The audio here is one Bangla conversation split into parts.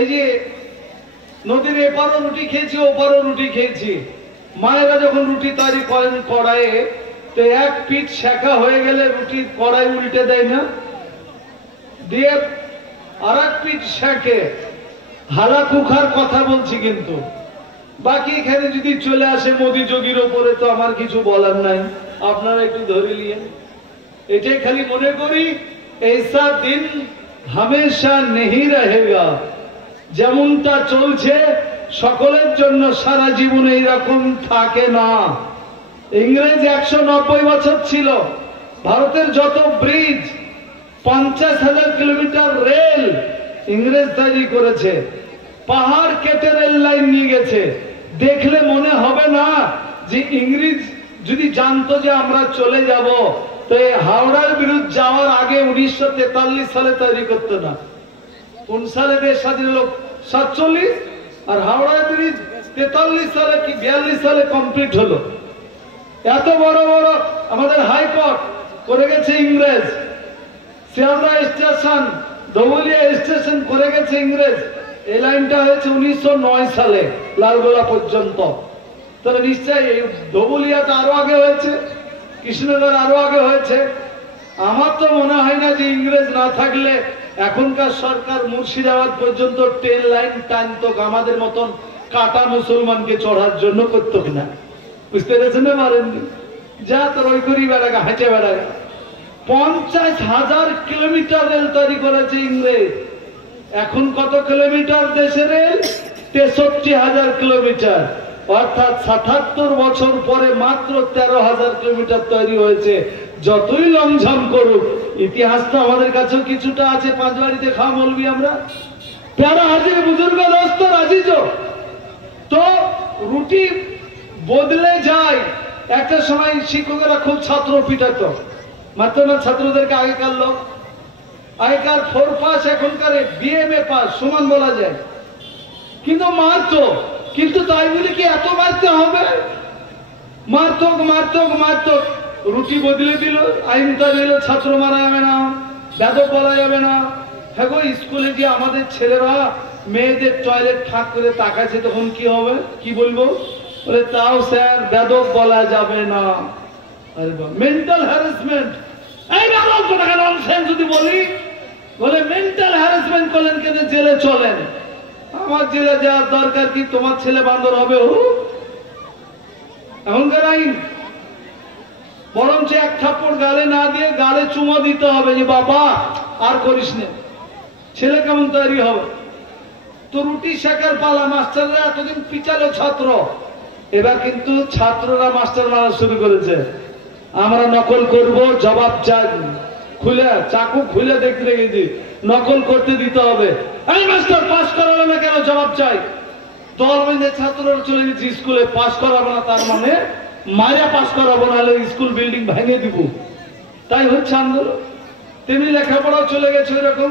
এই যে নদীর এপারও রুটি খেয়েছি ওপারও রুটি খেয়েছি, মায়েরা যখন রুটি তৈরি করেন কড়াইয়ে, তো এক পিঠ শেখা হয়ে গেলে রুটির কড়াই উল্টে দেয় না, দিয়ে আর এক পিঠ শেখে। হালা কুখার কথা বলছি, কিন্তু বাকি এখানে যদি চলে আসে মোদি যোগীর ওপরে তো আমার কিছু বলার নাই, আপনারা একটু ধরে নিয়ে। এটাই খালি মনে করি ऐसा दिन हमेशा नहीं रहेगा, যেমনটা চলছে সকলের জন্য সারা জীবন এইরকম থাকে না। ইংরেজ 190 বছর ছিল, ভারতের যত ব্রিজ 50,000 কিলোমিটার রেল ইংরেজ তৈরি করেছে, পাহাড় কেটে রেল লাইন নিয়ে গেছে। দেখলে মনে হবে না যে ইংরেজ যদি জানতো যে আমরা চলে যাব, তো এই হাওড়ার ব্রিজ যাওয়ার আগে 1943 সালে তৈরি করতো না। কোন সালে দেশ স্বাধীন হলো? 47। আর হাওড়া ব্রিজ 43 সালে কি 42 সালে কমপ্লিট হলো। এত বড় বড় আমাদের হাইকোর্ট করে গেছে ইংরেজ, শিয়ালদা স্টেশন, ধবুলিয়া স্টেশন করে গেছে ইংরেজ। এই লাইনটা হয়েছে 1909 সালে লালগোলা পর্যন্ত। তাহলে নিশ্চয়ই ধবুলিয়াটা আরো আগে হয়েছে, কৃষ্ণনগর আরো আগে হয়েছে। আমার তো মনে হয় না যে ইংরেজ না থাকলে এখনকার সরকার মুর্শিদাবাদ পর্যন্ত ট্রেন লাইন টানতো আমাদের মতন কাটা মুসলমানকে চড়ার জন্য, করতো কিনা। বুঝতে পেরেছেন না? পারেননি। যা তোর ওই করি বেড়াগা, হেঁটে বেড়াগা। 50,000 কিলোমিটার রেল তৈরি করেছে ইংরেজ। এখন কত কিলোমিটার দেশে রেল? 63,000 কিলোমিটার। অর্থাৎ 77 বছর পরে মাত্র 13,000 কিলোমিটার তৈরি হয়েছে। যতই লংঝম করুক, ইতিহাস তো আমাদের কাছেও কিছুটা আছে। পাঁচ বাড়িতে খাওয়া বলবি আমরা। প্যারা হাজির বুজুর্গ দোস্ত রাজিজ, তো রুটি বদলে যায়। একটা সময় শিক্ষকেরা খুব ছাত্র পিটাতো, মাত্র না ছাত্রদেরকে। আগেকার লোক, আগেকার 4 পাস, এখনকার BMA পাস সমান বলা যায়, কিন্তু মারতো। কিন্তু তাই বলে কি এত মারতে হবে? মারতক মারতক মারতক, রুটি বদলে দিল, আইনটা দিল, ছাত্র মারা যাবে না, বেদক বলা যাবে না। হ্যাঁ গো, স্কুলে যে আমাদের ছেলেরা মেয়েদের টয়লেট ফাঁক করে তাকাচ্ছে, তখন কি হবে? কি বলবো? বলে তাও স্যার বেদক বলা যাবে না। আরে মেন্টাল হ্যারাসমেন্ট। এই ননসেন্স যদি বলি, বলে মেন্টাল হ্যারাসমেন্ট করলেন কেন, জেলে চলেন। আমার জেলে যাওয়ার দরকার কি? তোমার ছেলে বান্দর হবে। এখনকার আইন বরঞ্চ এক থাপ্পড় গালে না দিয়ে গালে চুমো দিতে হবে, যে বাবা আর করিস না। ছেলে কেমন তৈরি হবে? তো রুটি শেখার পালা। মাস্টাররা এতদিন পিছালো ছাত্র, এবার কিন্তু ছাত্ররা মাস্টার মারা শুরু করেছে। আমরা নকল করব, জবাব চাই। খুলে চাকু খুলে দেখতে গেছি, নকল করতে দিতে হবে। এই মাস্টার পাস করালো না কেন? জবাব চাই। দল বেঁধে ছাত্ররা চলে গেছে স্কুলে। পাস করাবো না তার মানে মায়া পাস করাবো, নাহলে স্কুল বিল্ডিং ভেঙে দিব। তাই হচ্ছে আন্দোলন। তেমনি লেখাপড়াও চলে গেছে ওইরকম।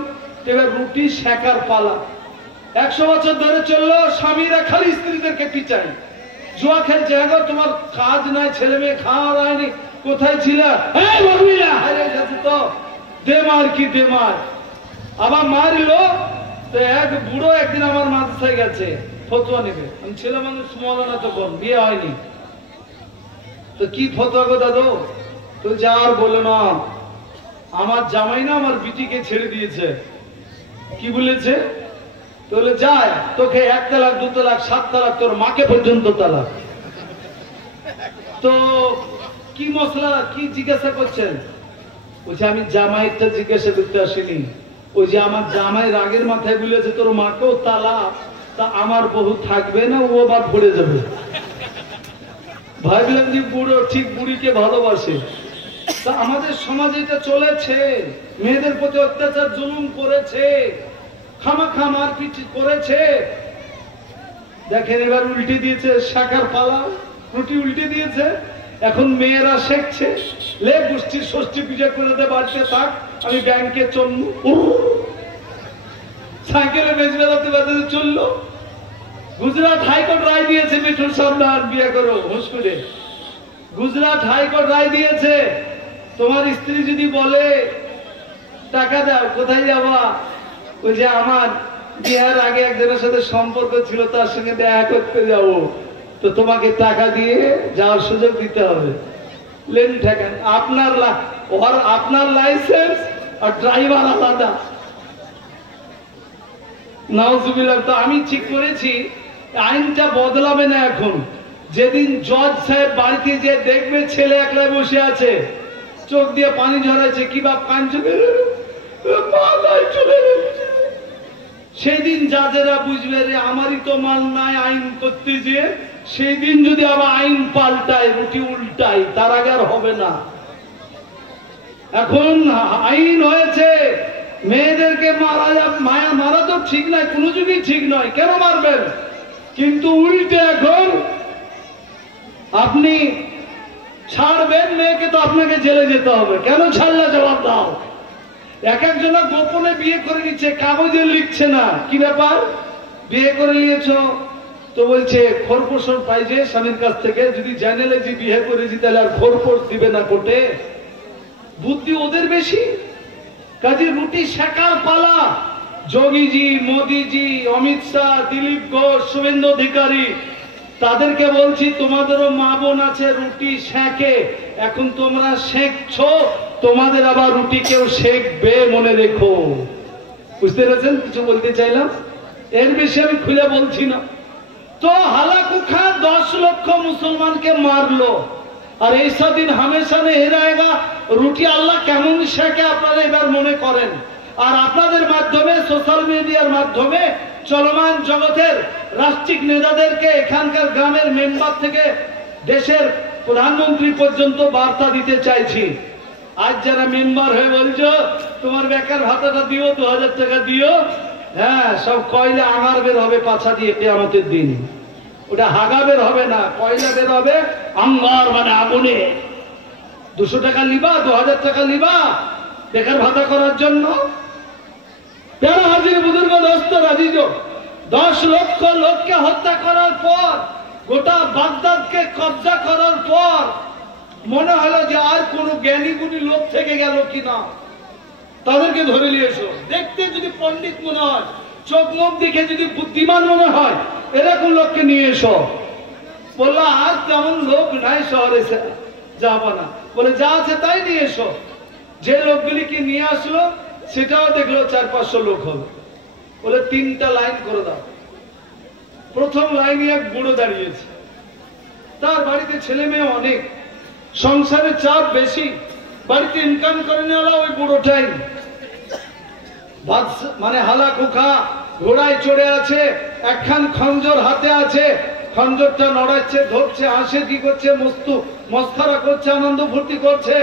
এবার রুটি শেখার পালা। 100 বছর ধরে চললো, স্বামীরা খালি স্ত্রীদেরকে পিচাই, জুয়া খেলছে। হ্যাঁ, তোমার কাজ নাই, ছেলে মেয়ে খাওয়া হয়নি, কোথায় ছিল? তো দে মার কি দে মার। আবার মারলো তো এক বুড়ো একদিন আমার মাদ্রাসায় গেছে ফতোয়া নেবে। আমি ছেলে মানুষ, মৌলানা, তখন বিয়ে হয়নি। তো কি ফতোয়া গো দাদু? তো যা আর বলে না, আমার জামাই না আমার বিটিকে ছেড়ে দিয়েছে। কি বলেছে? তো বলে যায় তোকে 1 তালাক 2 তালাক 7 তালাক, তোর মাকে পর্যন্ত তালাক। তো কি মশলা, কি জিজ্ঞাসা করছেন? বলছে আমি জামাইটা জিজ্ঞাসা করতে আসিনি। ওই যে আমার জামাই রাগের মাথায় বলেছে তোর মাকেও তালাক, তা আমার বহু থাকবে না, ও আবার ভরে যাবে। ভাবলেন যে বুড়ো ঠিক বুড়িকে ভালোবাসে। তা আমাদের সমাজে এটা চলেছে, মেয়েদের প্রতি অত্যাচার জুলুম করেছে, খামাখা মারপিট করেছে। দেখেন এবার উল্টে দিয়েছে শাখার পালা, রুটি উল্টে দিয়েছে। এখন মেয়েরা শেখছে, লে গোষ্ঠীর ষষ্ঠী পূজা করে দে, বাড়িতে থাক, আমি ব্যাংকে চলবো। সাইকেলে বেশ বেড়াতে বেড়াতে চললো। গুজরাট হাইকোর্ট রায় দিয়েছে মিঠুর সামনে আর বিয়ে করো হুঁশ করে। গুজরাট হাইকোর্ট রায় দিয়েছে, তোমার স্ত্রী যদি বলে টাকা দাও, কোথায় যাবা? ওই যে আমার বিয়ার আগে একজনের সাথে সম্পর্ক ছিল, তার সঙ্গে দেখা করতে যাব, তো তোমাকে টাকা দিয়ে যাওয়ার সুযোগ দিতে হবে। লেন ঠেকান, আপনার লাইসেন্স আর ড্রাইভার আলাদা। নাউজুবিল্লাহ। তো আমি ঠিক করেছি আইনটা বদলাবে না এখন। যেদিন জজ সাহেব বাড়িতে যে দেখবে ছেলে একলা বসে আছে, চোখ দিয়ে পানি ঝরাচ্ছে, কি বাপ কাঁদছে, সেই দিন জাজেরা বুঝবে রে আমারই তো মাল নাই আইন করতে যে, সেই দিন যদি আবার আইন পাল্টায়, রুটি উল্টায়, তার আগে আর হবে না। এখন আইন হয়েছে মেয়েদেরকে মারা তো ঠিক নয়, কোনো যুগই ঠিক নয়, কেন মারবেন? কিন্তু উল্টে এখন আপনি ছাড়বেন মেয়েকে, তো আপনাকে জেলে যেতে হবে। কেন ছাড়লে জবাব দাও। এক একজনা গোপনে বিয়ে করে নিচ্ছে, কাগজে লিখছে না। কি ব্যাপার, বিয়ে করে নিয়েছ? তো বলছে খোরপোষণ পাইছে স্বামীর কাছ থেকে, যদি জানেলে যে বিয়ে করেছি তাহলে আর খোরপোষ দিবে না কোর্টে। বুদ্ধি ওদের বেশি, কাজে রুটি শেখার পালা। যোগীজি, মোদীজি, অমিত শাহ, দিলীপ ঘোষ, শুভেন্দু অধিকারী, তাদেরকে বলছি তোমাদেরও মা বোন আছে রুটি শেখে, এখন তোমরা শেখছো, তোমাদের আবার রুটি কেউ শেখবে, মনে রেখো। বুঝতে পেরেছেন? কিছু বলতে চাইলাম, এর বেশি আমি খুলে বলছি না। তো হালাকুখা 10 লক্ষ মুসলমানকে মারলো, আর ऐसा दिन हमेशा नहीं रहेगा। রুটি আল্লাহ কেমন শেখে আপনারা এবার মনে করেন। আর আপনাদের মাধ্যমে, সোশ্যাল মিডিয়ার মাধ্যমে চলমান জগতের রাষ্ট্রিক নেতাদেরকে, এখানকার গ্রামের মেম্বার থেকে দেশের প্রধানমন্ত্রী পর্যন্ত বার্তা দিতে চাইছি। আজ যারা মেম্বার হয়ে বলছো তোমার বেকার ভাতাটা দিও, 2000 টাকা দিও, হ্যাঁ, সব কয়লা আঙার বের হবে পাছা দিয়ে কিয়ামতের দিন। ওটা হাগা বের হবে না, কয়লা বের হবে, আঙ্গার মানে আগুনে। 200 টাকা লিবা, 2000 টাকা লিবা বেকার ভাতা করার জন্য। প্যারা হাজির বুজুর্গ দোস্ত রাজিজ, 10 লক্ষ লোককে হত্যা করার পর, গোটা বাগদাদকে কবজা করার পর মনে হলো যে আর কোন জ্ঞানী গুণী লোক থেকে গেল কিনা, তাদেরকে ধরে নিয়ে এসো। দেখতে যদি পণ্ডিত মনে হয়, চোখ মুখ দেখে যদি বুদ্ধিমান মনে হয়, এরকম লোককে নিয়ে এসো। বললো আর তেমন লোক নাই শহরে যাবো না, বলে যা আছে তাই নিয়ে এসো। যে লোকগুলিকে নিয়ে আসলো সেটাও দেখলো 400-500 লোক হবে। বলে 3টা লাইন করে দাও। প্রথম লাইনে এক বুড়ো দাঁড়িয়েছে, তার বাড়িতে ছেলে মেয়ে অনেক, সংসারের চাপ বেশি, বাড়িতে ইনকাম করে নেওয়া ওই বুড়োটাই। মানে হালাকুখা, ঘোড়ায় চড়ে আছে, একখান খঞ্জর হাতে আছে, খঞ্জরটা নড়াচ্ছে, ধরছে, হাসে, কি করছে, মস্কারা করছে, আনন্দ ফুর্তি করছে।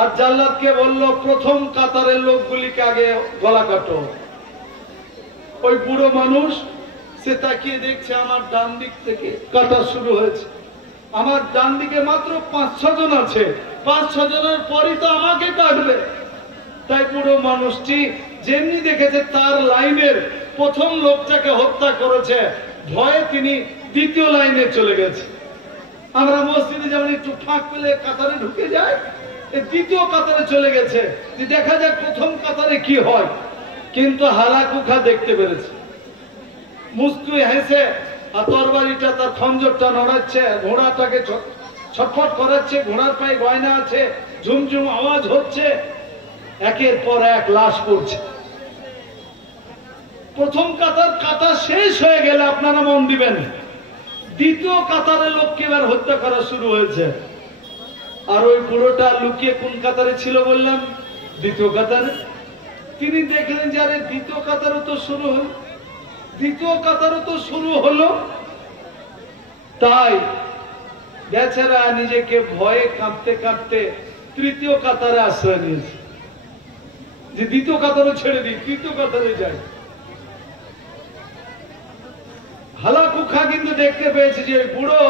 আর জাল্লাদকে বলল প্রথম কাতারের লোকগুলিকে আগে গলা কাটো। ওই বুড়ো মানুষ সে তাকিয়ে দেখছে আমার ডান দিক থেকে কাটা শুরু হয়েছে, আমার ডান দিকে মাত্র 5-6 জন আছে, 5-6 জনের পরই তো আমাকে কাটবে। তাই বুড়ো মানুষটি যেমনি দেখেছে তার লাইনের প্রথম লোকটাকে হত্যা করেছে, ভয়ে তিনি দ্বিতীয় লাইনে চলে গেছে। আমরা মসজিদে যেমন একটু ফাঁক পেলে কাতারে ঢুকে যায়, দ্বিতীয় কাতারে চলে গেছে যে দেখা যাক প্রথম কাতারে কি হয়। কিন্তু হালাকুখা দেখতে পেরেছে, মুস্কু হেসে আর তরবারিটা, তার খঞ্জরটা নড়াচ্ছে, ঘোড়াটাকে ছটফট করাচ্ছে, ঘোড়ার পায়ে গয়না আছে, ঝুমঝুম আওয়াজ হচ্ছে, একের পর এক লাশ পড়ছে। প্রথম কাতার কাতা শেষ হয়ে গেলে আপনারা মন দিবেন, দ্বিতীয় কাতারের লোককে এবার হত্যা করা শুরু হয়েছে। আর ওই বুড়োটা লুকিয়ে কোন কাতারে ছিল বললাম? দ্বিতীয় কাতারে। তিনি দেখলেন যে আরে দ্বিতীয় কাতারও তো শুরু হল, দ্বিতীয় কাতারও তো শুরু হলো। তাই বেচারা নিজেকে ভয়ে কাঁপতে কাঁপতে তৃতীয় কাতারে আশ্রয় নিয়েছে, যে দ্বিতীয় কাতারও ছেড়ে দিই, তৃতীয় কাতারে যাই। হালাকুখা কিন্তু দেখতে পেয়েছে যে বুড়ো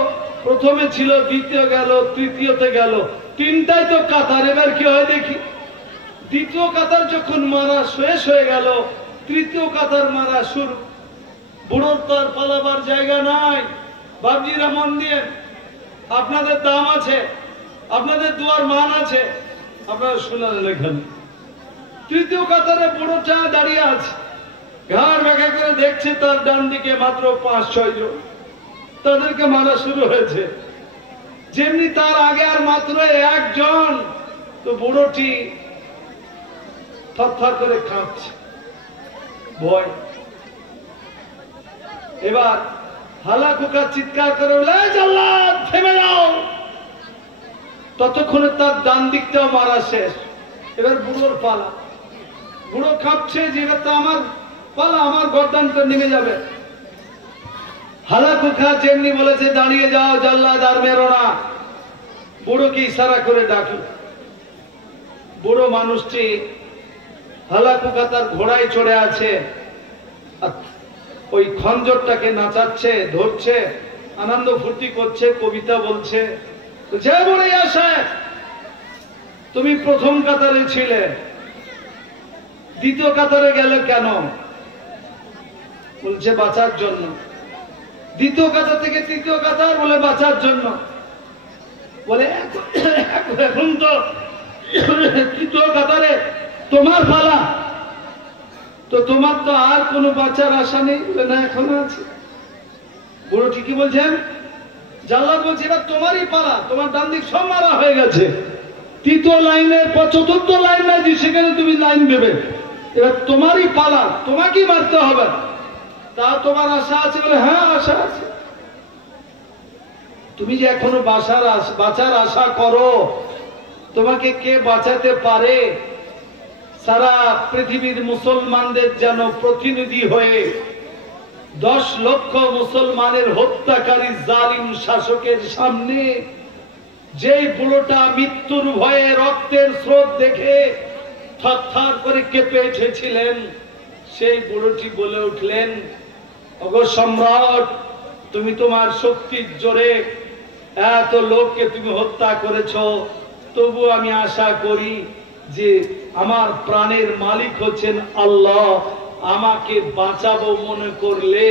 প্রথমে ছিল, দ্বিতীয় গেল, তৃতীয়তে গেল, 3টাই তো কাতার। এবার কি হয় দেখি। দ্বিতীয় কাতার যখন মারা শেষ হয়ে গেল, তৃতীয় কাতার মারা শুরু। বুড়োর তো আর পালাবার জায়গা নাই। বাবজিরা মন দিয়ে, আপনাদের দাম আছে, আপনাদের দুয়ার মান আছে, আপনারা শুনলেন এখানে। তৃতীয় কাতারে বুড়োটা দাঁড়িয়ে আছে, ঘাড় ব্যাখ্যা করে দেখছে তার ডান দিকে মাত্র 5-6 জন, তাদেরকে মারা শুরু হয়েছে। যেমনি তার আগে আর মাত্র একজন, তো বুড়োটি থরথর করে কাঁপছে ভয়। এবার হালাকুকা চিৎকার করে বলে, জাল্লাদ থেমে যাও। ততক্ষণে তার ডান দিকটাও মারা শেষ। এবার বুড়োর পালা। বুড়ো কাঁপছে যে এবার তো আমার পালা, আমার গর্দানটা নেমে যাবে। হালাকুকা যেমনি বলেছে দাঁড়িয়ে যাও জাল্লাদ, আর মেরো না, বুড়োকে ইশারা করে ডাকল। বুড়ো মানুষটি হালাকুকা তার ঘোড়ায় চড়ে আছে, ওই খঞ্জরটাকে নাচাচ্ছে, ধরছে, আনন্দ ফুর্তি করছে, কবিতা বলছে। যে বলে সাহেব, তুমি প্রথম কাতারে ছিলে, দ্বিতীয় কাতারে গেলে কেন? বলছে বাঁচার জন্য। দ্বিতীয় কাতার থেকে তৃতীয় কাতার, বলে বাঁচার জন্য। বলে এখন তো তৃতীয় কাতারে তোমার পালা, তো তোমার তো আর কোনো বাঁচার আশা নেই। বলে না, এখনো আছে। বুড়ো ঠিকই বলছেন। জাল্লাদ বলছে এবার তোমারই পালা, তোমার ডান দিক সব মারা হয়ে গেছে, তৃতীয় লাইনের পর চতুর্থ লাইন নাই যে সেখানে তুমি লাইন দেবে, এবার তোমারই পালা, তোমাকেই মারতে হবে। তা তোমার আশা আছে? বলে হ্যাঁ, আশা আছে। তুমি যে এখনো বাঁচার আশা করো, তোমাকে কে বাঁচাতে পারে? সারা পৃথিবীর মুসলমানদের যেন প্রতিনিধি হয়ে 10 লক্ষ মুসলমানের হত্যাকারী জালিম শাসকের সামনে যেই বুড়োটা মৃত্যুর ভয়ে রক্তের স্রোত দেখে থরথর করে কেঁপে উঠেছিলেন, সেই বুড়োটি বলে উঠলেন, ওগো সম্রাট, তুমি তোমার শক্তির জোরে এত লোককে তুমি হত্যা করেছ, তবু আমি আশা করি যে আমার প্রাণের মালিক হচ্ছেন আল্লাহ, আমাকে বাঁচাবো মনে করলে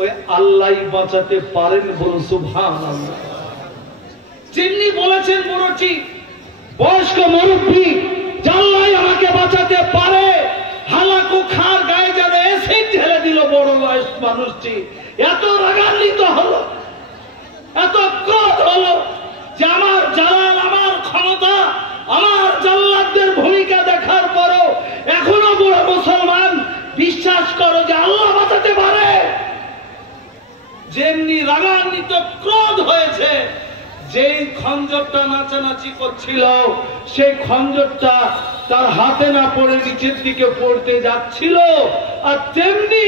ওই আল্লাহই বাঁচাতে পারেন। বলুন সুবহানাল্লাহ। যিনি বলেছেন বুড়োটি, বয়স্ক মুরব্বী, আল্লাহ আমাকে বাঁচাতে পারে, হালাকু খার গায়ে যেন এসিড ঢেলে দিল বড় বয়স মানুষটি। এত রাগান্বিত হলো, এত ক্রোধ হলো যে আমার জালাল, আমার ক্ষমতা, আমার জাল্লাদদের ভূমিকা দেখার পরও এখনো বুড়ো মুসলমান বিশ্বাস করো যে আল্লাহ বাঁচাতে পারে। যেমনি রাগান্বিত ক্রোধ হয়েছে, যেই খঞ্জরটা নাচানাচি করছিল, সেই খঞ্জরটা তার হাতে না পড়ে নিচের দিকে পড়তে যাচ্ছিল। আর তেমনি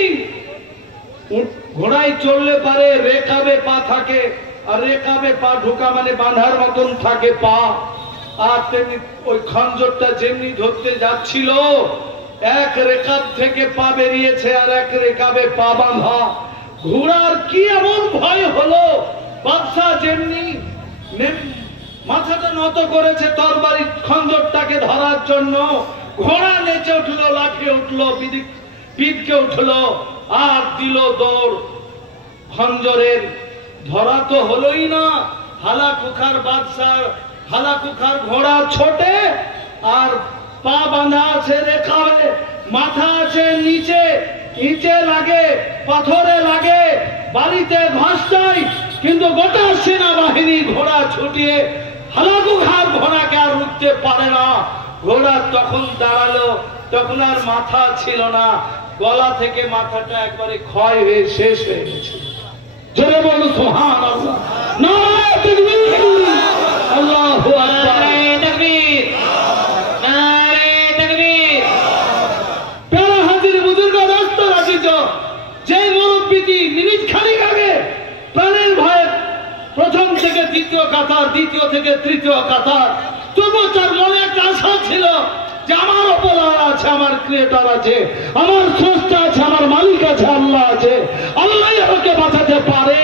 ঘোড়ায় চললে পারে রেখাবে পা থাকে, আর রেখাবে পা ঢোকা মানে বাঁধার মতন থাকে পা। আর তেমনি ওই খঞ্জরটা যেমনি ধরতে যাচ্ছিল, এক রেখাব থেকে পা বেরিয়েছে আর এক রেখাবে পা বাঁধা। ঘোড়ার কি এমন ভয় হলো, বাদশা যেমনি মাথাটা নত করেছে তরবারি খঞ্জরটাকে ধরার জন্য, ঘোড়া নেচে উঠলো, লাফিয়ে উঠলো, পিঠকে উঠলো আর দিল দৌড়। খঞ্জরের ধরা তো হলোই না। হালাকুখার বাদশার, হালাকুখার ঘোড়া ছোটে আর পা বাঁধা আছে রেখাবে, মাথা আছে নিচে, ইঁচে লাগে, পাথরে লাগে, বাড়িতে ভাসটাই, কিন্তু গোটা সেনাবাহিনী ঘোড়া ছুটিয়ে হালাকুখার ঘোড়াকে আর উঠতে পারে না। ঘোড়া তখন দাঁড়ালো, তখন আর মাথা ছিল না, গলা থেকে মাথাটা একবারে ক্ষয় হয়ে শেষ হয়ে গেছে। জোরে বলুন সুবহানাল্লাহ। নারায়ে তাকবীর, আল্লাহু আকবার। নারায়ে তাকবীর, নারায়ে তাকবীর। প্যারা হাজির বুজুর্গ দোস্ত রাখিছ, যে মুরব্বিটি মিনিট খানিক আগে প্রাণের ভয়ে প্রথম থেকে দ্বিতীয় কাতার, দ্বিতীয় থেকে তৃতীয় কাতার, তবু তার মনে একটা আশা ছিল যে আমার অপরাধ আছে, আমার ক্রিয়েটর আছে, আমার স্রষ্টা আছে, আমার মালিক আছে, আল্লাহ আছে, আল্লাহ আমাকে বাঁচাতে পারে।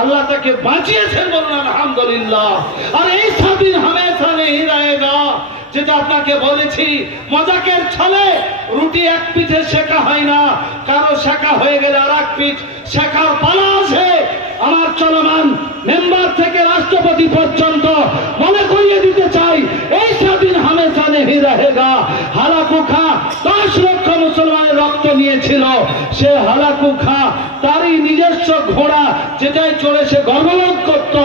আল্লাহ তাকে বাঁচিয়েছেন, বলুন আলহামদুলিল্লাহ। আর এই স্বাধীন হামেশা নেই রহেগা, যেটা আপনাকে বলেছি, মজাকের ছলে রুটি এক পিঠে শেখা হয় না, কারো শেখা হয়ে গেলে আর এক পিঠ শেখার পালা আছে। আমার চলমান মেম্বার থেকে রাষ্ট্রপতি পর্যন্ত মনে করিয়ে দিতে চাই, এই স্বাধীন হামেশা নেই রহেগা। হালাকুখা 10 লক্ষ মুসলমানের রক্ত নিয়েছে। ছিল, সে হালাকু খা, তারই নিজস্ব ঘোড়া যেটাই চড়ে সে গর্ববোধ করত,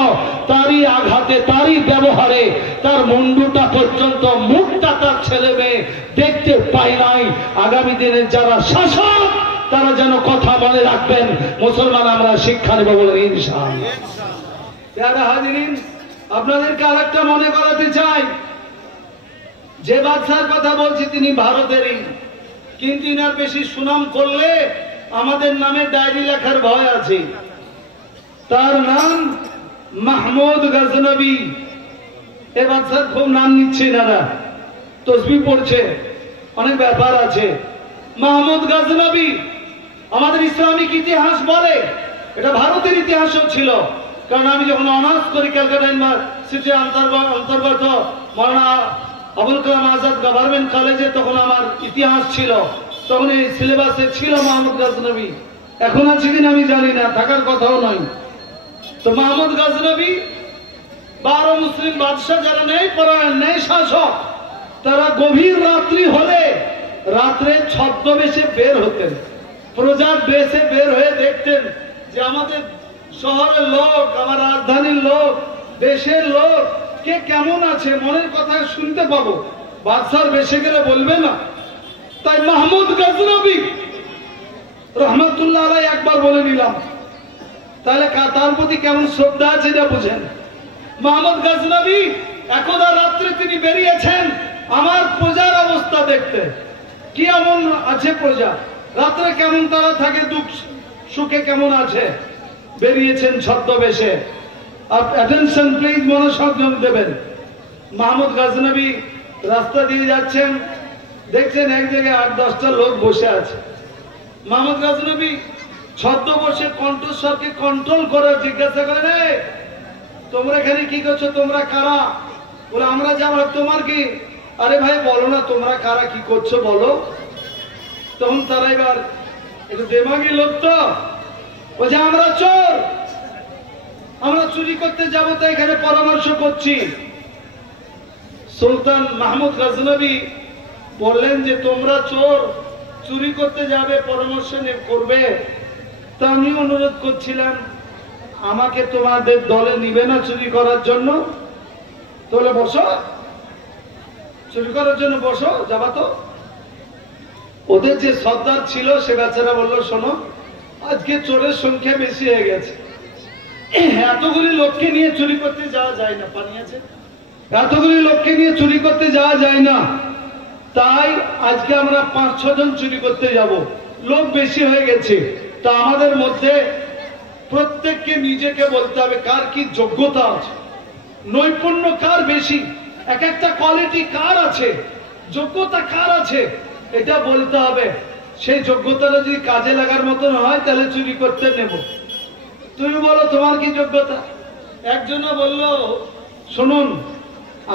তারই আঘাতে তারই ব্যবহারে তার মুন্ডুটা পর্যন্ত মুখটা তার ছেলে মেয়ে দেখতে পাই নাই। আগামী দিনের যারা শাসক তারা যেন কথা মনে রাখবেন, মুসলমান আমরা শিক্ষা নেব বলে ইনশাআল্লাহ। যারা হাজিরিন, আপনাদেরকে আরেকটা মনে করাতে চাই, যে বাদশার কথা বলছি তিনি ভারতেরই, কিন্তু ইনার বেশি সুনাম করলে আমাদের নামে ডায়েরি লেখার ভয় আছে। তার নাম মাহমুদ গজনবী। এ বাদশার খুব নাম নিচ্ছে এনারা, তসবিহ পড়ছে, অনেক ব্যাপার আছে। মাহমুদ গজনবী আমাদের ইসলামিক ইতিহাস বলে, এটা ভারতের ইতিহাসও ছিল। কারণ আমি যখন অনার্স করি ক্যালকাটা ইউনিভার্সিটির অন্তর্গত মৌলানা আবুল কালাম আজাদ গভর্নমেন্ট কলেজে, তখন আমার ইতিহাস ছিল, তখন এই সিলেবাসে ছিল মাহমুদ গজনবী। এখন আছে কিনা আমি জানি না, থাকার কথাও নয়। তো মাহমুদ গজনবী 12 মুসলিম বাদশাহ যারা নেই পরায়ণ, নেই শাসক, তারা গভীর রাত্রি হলে রাত্রে ছদ্মবেশে বের হতেন, প্রজার বেশে বের হয়ে দেখতেন যে আমাদের শহরের লোক, আমার রাজধানীর লোক, দেশের লোক কে কেমন আছে, মনের কথা শুনতে পাবো, বাদশার বেশে গেলে বলবে না। তাই মাহমুদ গজনবী রহমতুল্লাহ আলাইহি একবার বলে নিলাম, তাহলে তার প্রতি কেমন শ্রদ্ধা আছে যা বুঝেন। মাহমুদ গজনবী একদা রাত্রে তিনি বেরিয়েছেন আমার প্রজার অবস্থা দেখতে, কি এমন আছে প্রজা, রাত্রে কেমন তারা থাকে, দুঃখ সুখে কেমন আছে, বেরিয়েছেন ছদ্মবেশে। অ্যাটেনশন প্লিজ, মনোসংযোগ দেবেন। মাহমুদ গজনবী রাস্তা দিয়ে যাচ্ছেন, দেখছেন এক জায়গায় 8-10টা লোক বসে আছে। মাহমুদ গজনবী ছদ্ম বসে কণ্ঠস্বরকে কন্ট্রোল করে জিজ্ঞাসা করেন, তোমরা এখানে কি করছো, তোমরা কারা? বলে আমরা যাবো। তোমার কি? আরে ভাই বলো না তোমরা কারা, কি করছো বলো। তখন তারা এবার একটু দেমাগি লোক তো বলছে, আমরা চোর, আমরা চুরি করতে যাবো, তাই এখানে পরামর্শ করছি। সুলতান মাহমুদ গজনবী বললেন যে তোমরা চোর, চুরি করতে যাবে, পরামর্শ করবে, তা আমি অনুরোধ করছিলাম আমাকে তোমাদের দলে নিবে না চুরি করার জন্য? তাহলে বসো, চুরি করার জন্য বসো, যাবা তো। ওদের যে সর্দার ছিল সে বেচারা বললো, শোনো আজকে চোরের সংখ্যা বেশি হয়ে গেছে, এতগুলি লোককে নিয়ে চুরি করতে যাওয়া যায় না, পানি আছে, এতগুলি লোককে নিয়ে চুরি করতে যাওয়া যায় না, তাই আজকে আমরা 5-6 জন চুরি করতে যাব, লোক বেশি হয়ে গেছে। তা আমাদের মধ্যে প্রত্যেককে নিজেকে বলতে হবে কার কি যোগ্যতা আছে, নৈপুণ্য কার বেশি, এক একটা কোয়ালিটি কার আছে, যোগ্যতা কার আছে, এটা বলতে হবে। সেই যোগ্যতাটা যদি কাজে লাগার মতন হয় তাহলে চুরি করতে নেব। তুমি বলো তোমার কি যোগ্যতা? একজনে বলল, শুনুন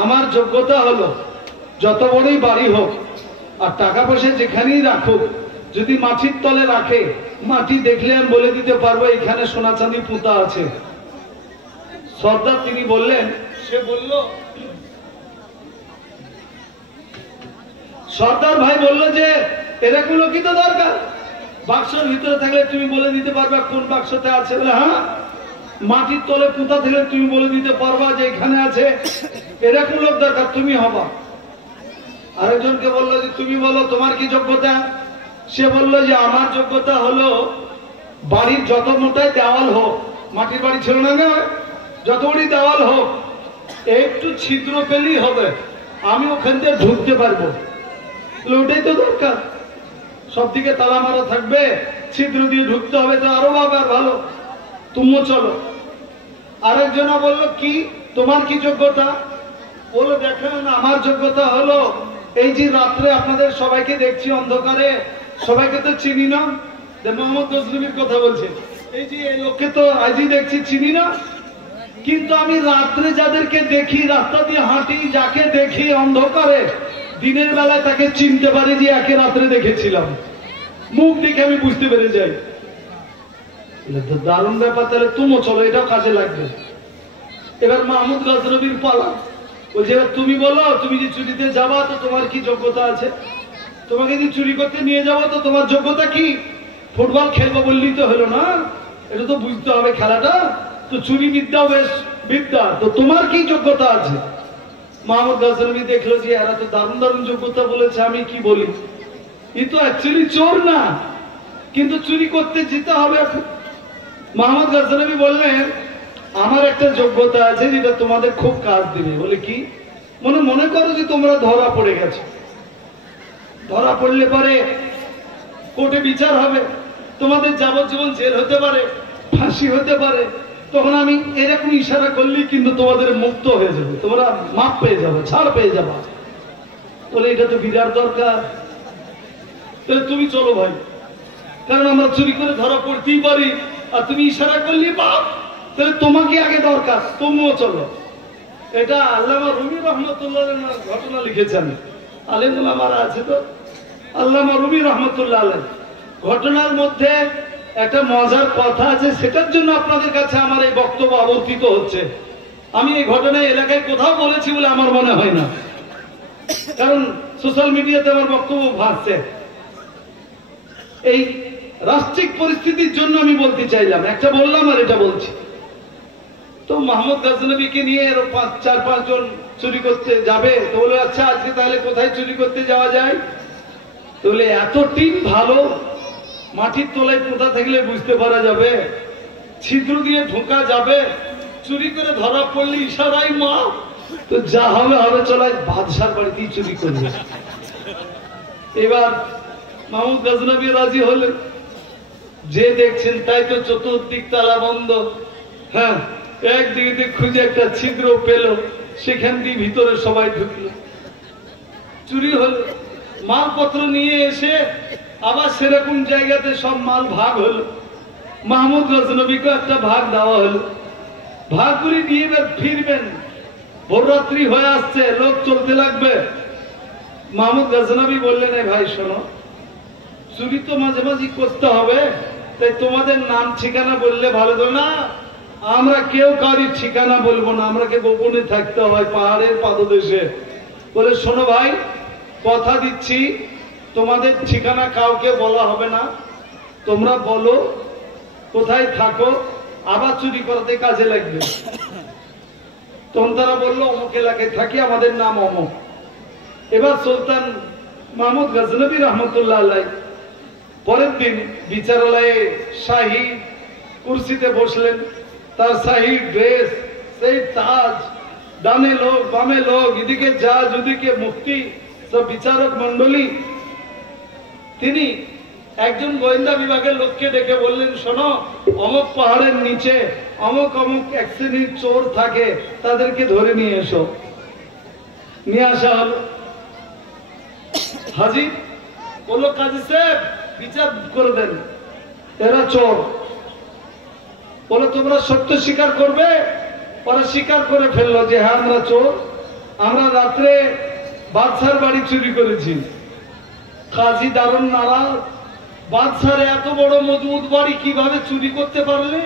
আমার যোগ্যতা হলো যত বড়ই বাড়ি হোক আর টাকা পয়সা যেখানেই রাখুক, যদি মাটির তলে রাখে, মাটি দেখলে আমি বলে দিতে পারবো এখানে সোনা চাঁদি পুঁতা আছে। সর্দার তিনি বললেন, সে বলল, সর্দার ভাই বললো যে এরকম লোকই তো দরকার, বাক্সের ভিতরে থাকলে তুমি বলে দিতে পারবে কোন বাক্সতে আছে। বলে হ্যাঁ, মাটির তলে পুঁতা থাকলে তুমি বলে দিতে পারবা যে এখানে আছে, এরকম লোক দরকার, তুমি হবা। আরেকজনকে বললো যে তুমি বলো তোমার কি যোগ্যতা? সে বললো যে আমার যোগ্যতা হলো বাড়ির যত মোটাই দেওয়াল হোক, মাটির বাড়ি ছিল না, যত বড়ই দেওয়াল হোক একটু ছিদ্র পেলেই হবে, আমি ওখান থেকে ঢুকতে পারবো। ওটাই তো দরকার, সব দিকে তালা মারা থাকবে, ছিদ্র দিয়ে ঢুকতে হবে, তো আরো ভালো, তুমিও চলো। আরেকজনা বললো কি তোমার কি যোগ্যতা? বলো দেখেন আমার যোগ্যতা হলো এই যে রাত্রে আপনাদের সবাইকে দেখছি অন্ধকারে, সবাইকে তো চিনি না, মোহাম্মদ গজনবীর কথা বলছে, এই যে এই লোককে তো আজই দেখছি চিনি না, কিন্তু আমি রাত্রে যাদেরকে দেখি, রাস্তা দিয়ে হাঁটি, যাকে দেখি অন্ধকারে, দিনের বেলায় তাকে চিনতে পারি যে একে রাত্রে দেখেছিলাম, মুখ দেখে আমি বুঝতে পেরে যাই। দারুণ ব্যাপার, তাহলে তুমিও চলো, এটাও কাজে লাগবে। এবার মাহমুদ গজনবীর পালা, বলছে তুমি বলো তুমি যে চুরিতে যাবা তো তোমার কি যোগ্যতা আছে? তোমাকে যদি চুরি করতে নিয়ে যাবো তো তোমার যোগ্যতা কি? ফুটবল খেলবো বললেই তো হলো না, এটা তো বুঝতে হবে খেলাটা তো। চুরি বিদ্যাও বেশ বিদ্যা, তো তোমার কি যোগ্যতা আছে? মোহাম্মদ গাজনবী দেখলো যে এরা তো দারুণ দারুণ যোগ্যতা বলেছে, আমি কি বলি, এ তো অ্যাকচুয়ালি চোর না, কিন্তু চুরি করতে যেতে হবে। মোহাম্মদ গাজনবী বললেন আমার একটা যোগ্যতা আছে যেটা তোমাদের খুব কাজ দিবে। বলে কি? মনে করো যে তোমরা ধরা পড়ে গেছো, ধরা পড়লে পরে কোর্টে বিচার হবে, তোমাদের যাবজ্জীবন জেল হতে পারে, ফাঁসি হতে পারে। তখন আমি এরকম ইশারা করলেই কিন্তু তোমাদের মুক্ত হয়ে যাবে, তোমরা মাপ পেয়ে যাবে, ছাড় পেয়ে যাবে। বলে এটা তো বিরাট দরকার, তাহলে তুমি চলো ভাই, কারণ আমরা চুরি করে ধরা পড়তেই পারি, আর তুমি ইশারা করলে বাপ, তাহলে তোমাকে আগে দরকার, তুমিও চলো। এটা আল্লামা রুমি রহমতুল্লাহ ঘটনা লিখেছেন, আলেম ওলামারা আছে তো, আল্লামা রুমি রহমতুল্লাহ আলেম। ঘটনার মধ্যে একটা মজার কথা আছে, সেটার জন্য আপনাদের কাছে আমার এই বক্তব্য আবর্তিত হচ্ছে। আমি এই ঘটনায় এলাকায় কোথাও বলেছি বলে আমার মনে হয় না, কারণ সোশ্যাল মিডিয়াতে আমার বক্তব্য ভাসছে। এই রাষ্ট্রিক পরিস্থিতির জন্য আমি বলতে চাইলাম, একটা বললাম আর এটা বলছি। তো মোহাম্মদ গাজনবীকে নিয়ে আরো 4-5 জন চুরি করতে যাবে, তো বলে আচ্ছা আজকে তাহলে কোথায় চুরি করতে যাওয়া যায়? তো বলে এত টিম ভালো, মাটির তলায় পোঁতা থাকলে বুঝতে পারা যাবে, ছিদ্র দিয়ে ঢোকা যাবে, চুরি করে ধরা পড়লে ইশারাই মা, তো যা হবে হবে, চলো বাদশার বাড়িতেই চুরি করবে। এবার মোহাম্মদ গাজনবী রাজি হলেন, যে দেখছেন তাই তো চতুর্দিক তালা বন্ধ। হ্যাঁ, একদিকে খুঁজে একটা ছিদ্র পেল, সেখান দিয়ে ভিতরে সবাই ঢুকলো, চুরি হলো। মালপত্র নিয়ে এসে আবার সেরকম জায়গাতে সব মাল ভাগ হলো, মোহাম্মদ গাজনবীকে একটা ভাগ দেওয়া হলো। ভাগ করে নিয়ে এবার ফিরবেন, ভোররাত্রি হয়ে আসছে, লোক চলতে লাগবে। মোহাম্মদ গাজনবী বললেন এই ভাই শোনো, চুরি তো মাঝে মাঝে করতে হবে, তাই তোমাদের নাম ঠিকানা বললে ভালো তো না, আমরা কেউ কারোর ঠিকানা বলবো না, আমাকে গোপনে থাকতে হয় পাহাড়ের পাদদেশে। বলে শোনো ভাই, কথা দিচ্ছি তোমাদের ঠিকানা কাউকে বলা হবে না, তোমরা বলো কোথায় থাকো, আবার চুরি করতে কাজে লাগবে। তখন তারা বললো অমুক এলাকায় থাকি, আমাদের নাম অমুক। এবার সুলতান মোহাম্মদ গাজনবী রহমতুল্লাহ আলাইহি পরের দিন বিচারালয়ে শাহী কুরসিতে বসলেন, তার শাহী ড্রেস, সেই তাজ, ডানে লোক বামে লোক, এদিকে জাজ ওদিকে মুফতি, সব বিচারক মন্ডলী। তিনি একজন গোয়েন্দা বিভাগের লোককে ডেকে বললেন শোনো, অমুক পাহাড়ের নিচে অমুক অমুক এক শ্রেণীর চোর থাকে, তাদেরকে ধরে নিয়ে এসো। নিয়ে আসা হলো। হাজির বললো কাজী সাহেব বিচার করে দেন, এরা চোর। বলে তোমরা সত্য স্বীকার করবে? ওরা স্বীকার করে ফেললো যে হ্যাঁ আমরা চোর, আমরা রাত্রে বাদশার বাড়ি চুরি করেছি। কাজী দারুণ নারাজ, বাদশার এত বড় মজবুত বাড়ি কিভাবে চুরি করতে পারলে?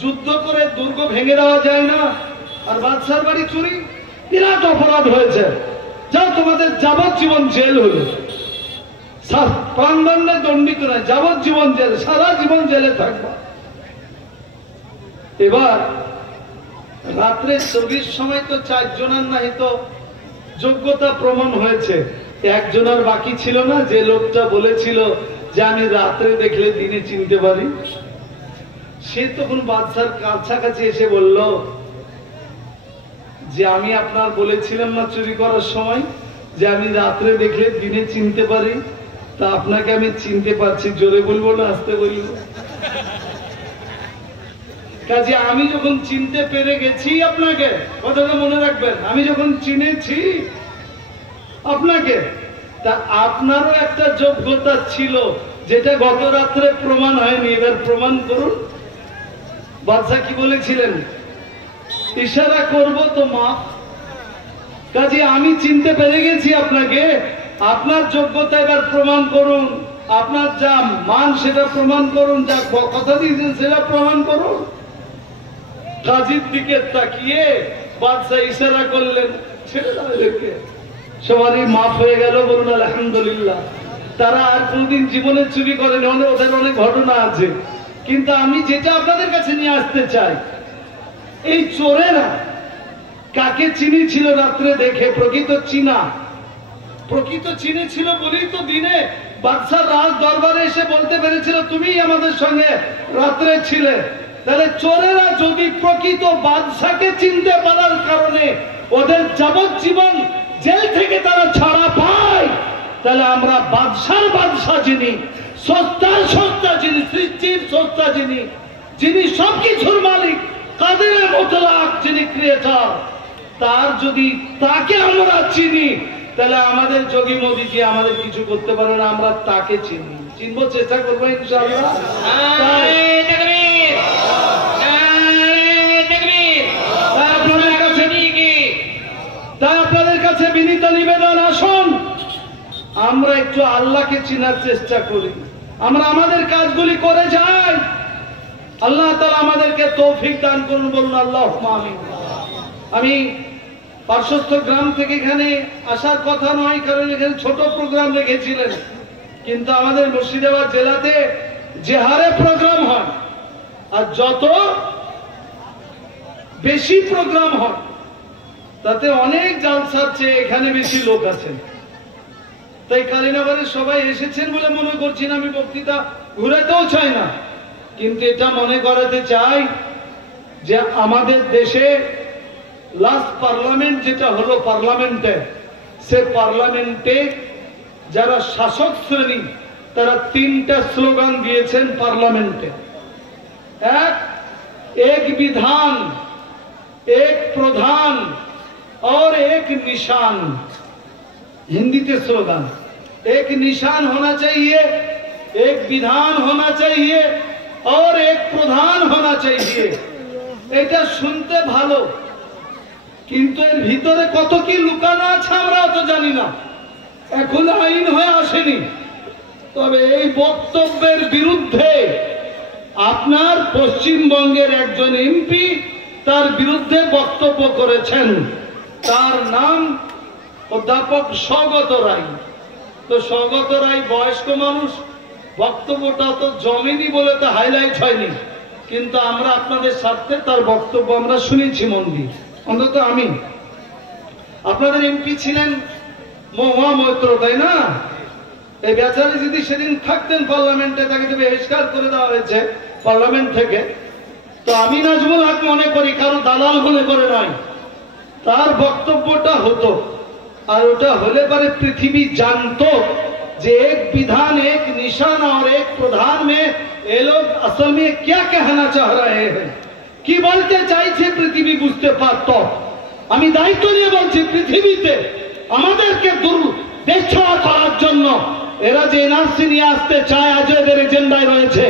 যুদ্ধ করে দুর্গ ভেঙে দেওয়া যায় না, আর বাদশার বাড়ি চুরি? বিরাট অপরাধ হয়েছে, যা তোমাদের যাবজ্জীবন জেল হলো, প্রাণদণ্ডে দণ্ডিত নয়, যাবজ্জীবন জেল, সারা জীবন জেলে থাকবা। এবার রাত্রে চব্বিশ সময় তো 4 জনের নাই তো যোগ্যতা প্রমাণ হয়েছে, একজনের বাকি ছিল না, যে লোকটা বলেছিল যে আমি রাত্রে দেখলে দিনে চিনতে পারি। সে তখন বাদশার কাছাকাছি এসে বলল যে আমি আপনার বলেছিলাম না চুরি করার সময় যে আমি রাত্রে দেখলে দিনে চিনতে পারি, তা আপনাকে আমি চিনতে পারছি, জোরে বলবো না আস্তে বলবো? কাজে আমি যখন চিনতে পেরে গেছি আপনাকে, কথাটা মনে রাখবেন, আমি যখন চিনেছি আপনাকে, তা আপনারও একটা যোগ্যতা ছিল যেটা গত রাত্রে প্রমাণ হয়নি, এবার প্রমাণ করুন। বাদশা কি বলেছিলেন? ইশারা করব তো মাফ। কাজে আমি চিনতে পেরে গেছি আপনাকে, আপনার যোগ্যতা এবার প্রমাণ করুন, আপনার যা মান সেটা প্রমাণ করুন, যা কথা দিয়েছেন সেটা প্রমাণ করুন। কাজীর দিকে তাকিয়ে বাদশা ইশারা করলেন, ছেড়ে দাও এদেরকে, সবারই মাফ হয়ে গেল, বলুন আলহামদুলিল্লাহ। তারা আর কোনদিন জীবনে চুরি করেনি, ওদের অনেক ঘটনা আছে। কিন্তু আমি যেটা আপনাদের কাছে নিয়ে আসতে চাই, এই চোরেরা কাকে চিনেছিল রাত্রে দেখে? প্রকৃত চিনেছিল বলেই তো দিনে বাদশার রাজ দরবারে এসে বলতে পেরেছিল তুমিই আমাদের সঙ্গে রাত্রে ছিলে। তাহলে চোরেরা যদি প্রকৃত বাদশাকে চিনতে পারার কারণে ওদের যাবজ্জীবন জেল থেকে তারা ছাড়া পায়, তাহলে আমরা বাদশা যিনি, সস্তা যিনি, সৃষ্টির সস্তা যিনি সবকিছুর মালিক, কাদের মুতলাক যিনি ক্রিয়েটর, তাকে আমরা চিনি, তাহলে আমাদের যোগী মোদীজি আমাদের কিছু করতে পারে না। আমরা তাকে চিনবো, চেষ্টা করবো ইনশাআল্লাহ। তাই আপনাদের কাছে বিনীত নিবেদন, আসুন আমরা একটু আল্লাহকে চিনার চেষ্টা করি, আমরা আমাদের কাজগুলি করে যাই। আল্লাহ তাআলা আমাদেরকে তৌফিক দান করুন, বলুন আল্লাহুম্মা আমিন। আমি পার্শ্বস্থ গ্রাম থেকে এখানে আসার কথা নয়, কারণ এখানে ছোট প্রোগ্রাম রেখেছিলেন, কিন্তু আমাদের মুর্শিদাবাদ জেলাতে যে হারে প্রোগ্রাম হয়, আর যত বেশি প্রোগ্রাম হয় তাতে অনেক জালসার চেয়ে এখানে বেশি লোক আছেন। তাই কালীনগরে সবাই এসেছেন বলে মনে করছি না, আমি বক্তৃতা ঘুরাতেও চাই না, কিন্তু এটা মনে করাতে চাই যে আমাদের দেশে লাস্ট পার্লামেন্ট যেটা হলো, সে পার্লামেন্টে যারা শাসক শ্রেণী তারা 3টা স্লোগান দিয়েছেন পার্লামেন্টে। এক বিধান, एक प्रधान और एक निशान। हिंदी के स्लोगन, एक निशान होना चाहिए, एक विधान होना चाहिए और एक प्रधान होना चाहिए। এটা শুনতে ভালো, কিন্তু এর ভিতরে কত কি লুকানো আছে আমরা তো জানি না, এখন আইন হয়ে আসেনি। তবে এই বক্তব্যের বিরুদ্ধে আপনার পশ্চিমবঙ্গের একজন এমপি তার বিরুদ্ধে বক্তব্য করেছেন, তার নাম অধ্যাপক সৌগত রায়। তো সৌগত রায় বয়স্ক মানুষ, বক্তব্যটা তো জমেনি বলে তো হাইলাইট হয়নি, কিন্তু আমরা আপনাদের স্বার্থে তার বক্তব্য আমরা শুনেছি মন দিয়ে, অন্তত আমি। আপনাদের এমপি ছিলেন মহুয়া মৈত্র, তাই না? এই বেচারি যদি সেদিন থাকতেন পার্লামেন্টে, তাকে তো বহিষ্কার করে দেওয়া হয়েছে পার্লামেন্ট থেকে। তো আমি নাজমুল হক মনে করি, কারো দালাল মনে করে নয়, তার বক্তব্যটা হতো, আর ওটা হলে পরে পৃথিবী জানতো যে एक विधान, एक निशान और एक प्रधान में ये लोग असल में क्या कहना चाह रहे हैं, কি বলতে চাইছে পৃথিবী বুঝতে পারত। আমি দায়িত্ব নিয়ে বলছি, পৃথিবীতে আমাদেরকে দেশ ছাড়া করার জন্য এরা যে এনআরসি নিয়ে আসতে চায়, আজ এদের এজেন্ডায় রয়েছে।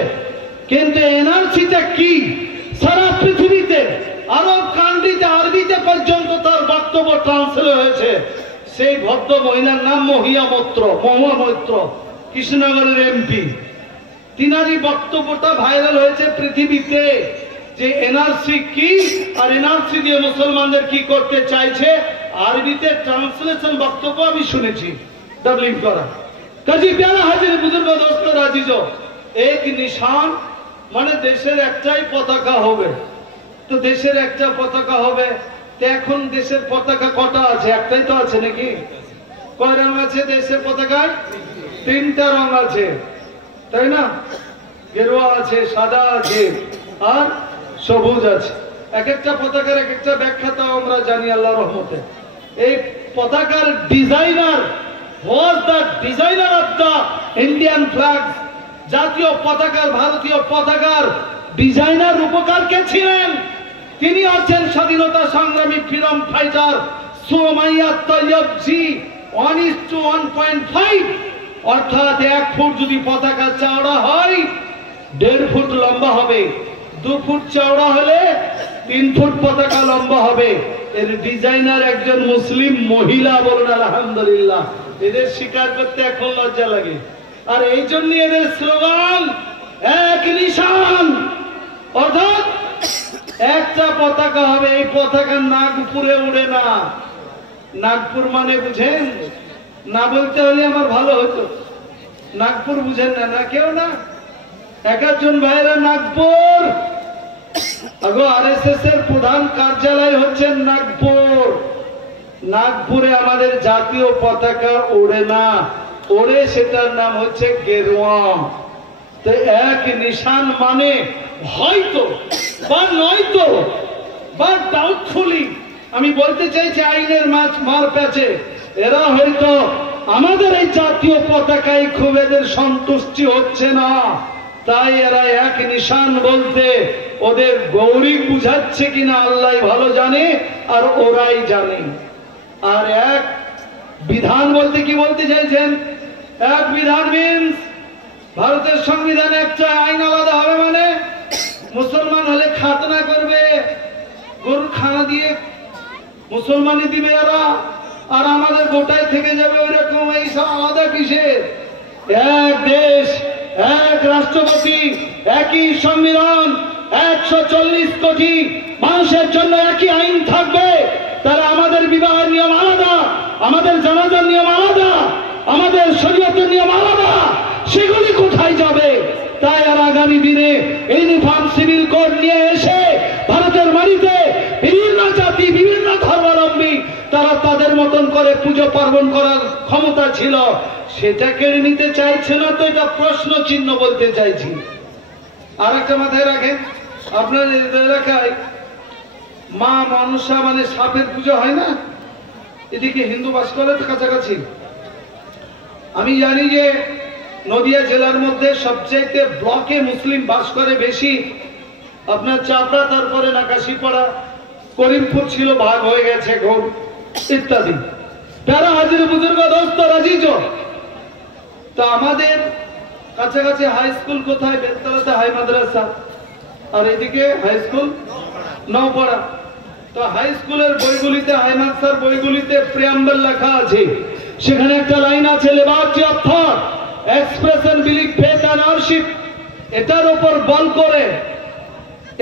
কিন্তু এনআরসিটা কি সারা পৃথিবীতে, আরব কান্ট্রিতে আরবিতে পর্যন্ত তার বক্তব্য ট্রান্সলেট হয়েছে। সেই ভদ্র মহিলার নাম মহুয়া মৈত্র, কৃষ্ণনগরের এমপি। তিনারই বক্তব্যটা ভাইরাল হয়েছে পৃথিবীতে, যে এনআরসি কি আর এনআরসি দিয়ে মুসলমানদের কি করতে চাইছে। আরবিতে ট্রান্সলেশন বক্তব্য আমি শুনেছি, ডাবলিং করা। কাজী প্যারা হাজির বুজুর্গ দোস্ত রাজিজ, এক নিশান মানে দেশের একটাই পতাকা হবে। তো দেশের একটা পতাকা হবে, তো এখন দেশের পতাকা কটা আছে? একটাই তো আছে নাকি? কয় রং আছে দেশের পতাকায়? 3টা রং আছে, তাই না? গেরুয়া আছে, সাদা আছে আর সবুজ আছে। এক একটা পতাকার এক একটা ব্যাখ্যা তাও আমরা জানি আল্লাহর রহমতে। এই পতাকার designer was the designer of the Indian flag, জাতীয় পতাকার, ভারতীয় পতাকার ডিজাইনার রূপকার কে ছিলেন? তিনি হচ্ছেন স্বাধীনতা সংগ্রামী ফ্রিডম ফাইটার সুমাইয়া তৈয়ব জি। 1:1.5, অর্থাৎ 1 ফুট যদি পতাকা চওড়া হয় 1.5 ফুট লম্বা হবে, 2 ফুট চওড়া হলে 3 ফুট পতাকা লম্বা হবে। এর ডিজাইনার একজন মুসলিম মহিলা, বলুন আলহামদুলিল্লাহ। এদের স্বীকার করতে এখন লজ্জা লাগে। আর এই জন্য এদের স্লোগান এক নিশান, অর্থাৎ একটা পতাকা হবে। এই পতাকার নাক উপরে উড়ে না, নাগপুর মানে বুঝেন? না বলতে হলে আমার ভালো হতো। নাগপুর বুঝেন না? না কেউ না, এক একজন ভাইরা নাগপুর। আরএসএস এর প্রধান কার্যালয় হচ্ছে নাগপুর। নাগপুরে আমাদের জাতীয় পতাকা ওড়ে না, ওড়ে সেটার নাম হচ্ছে গেরুয়া। তো এক নিশান মানে হয়তো বা নয়তো বা ডাউটফুলি, আমি বলতে চাইছি আইনের মার প্যাচে এরা হয়তো আমাদের এই জাতীয় পতাকায় খুব এদের সন্তুষ্টি হচ্ছে না, তাই এরা এক নিশান বলতে ওদের গৌরী বুঝাচ্ছে কিনা আল্লাহ ভালো জানে, আর ওরাই জানে। আর এক বিধান বলতে কি বলতে চাইছেন? এক বিধান মিন্স ভারতের সংবিধানে একটা আইন আলাদা হবে, মানে মুসলমান হলে খাতনা করবে, গরুর খানা দিয়ে মুসলমানই দিবে এরা, আর আমাদের গোটায় থেকে যাবে ওইরকম। এই সব আলাদা কিসের? এক দেশ, এক রাষ্ট্রপতি, একই সংবিধান, 140 কোটি মানুষের জন্য একই আইন থাকবে। তারা আমাদের বিবাহের নিয়ম আলাদা, আমাদের জানাজার নিয়ম আলাদা, আমাদের শরীয়তের নিয়ম আলাদা, সেগুলি কোথায় যাবে? তাই আর আগামী দিনে ইউনিফর্ম সিভিল কোড নিয়ে এসে ভারতের মাটিতে বিভিন্ন জাতি, বিভিন্ন ধর্মাবলম্বী তারা তাদের মতন করে পুজো পার্বণ করার ক্ষমতা ছিল, সেটা কেড়ে নিতে চাইছে না। তো এটা প্রশ্ন চিহ্ন বলতে চাইছি। আর একটা মাথায় রাখেন, আপনার এলাকায় মা মনসা মানে সাপের পুজো হয় না? এদিকে হিন্দু বাস করে তো কাছাকাছি। আমি জানি যে নদিয়া জেলার মধ্যে সবচেয়ে ব্লকে মুসলিম বাস করে বেশি আপনার চাপড়া, তারপরে নাকাশিপাড়া, করিমপুর ছিল, ভাগ হয়ে গেছে ঘোর ইত্যাদি। প্যারা হাজির বুজুর্গ দোস্ত রাজিজ। তা আমাদের কাছাকাছি হাই স্কুল কোথায়? বেলতলাতে হাই মাদ্রাসা, আর এদিকে হাই স্কুল নওপাড়া। তো হাই স্কুলের বইগুলিতে, হাই মাদ্রাসার বইগুলিতে প্রিয়াম্বল লেখা আছে, সেখানে একটা লাইন আছে, liberty of thought, expression, belief, faith and worship. এটার উপর বল করে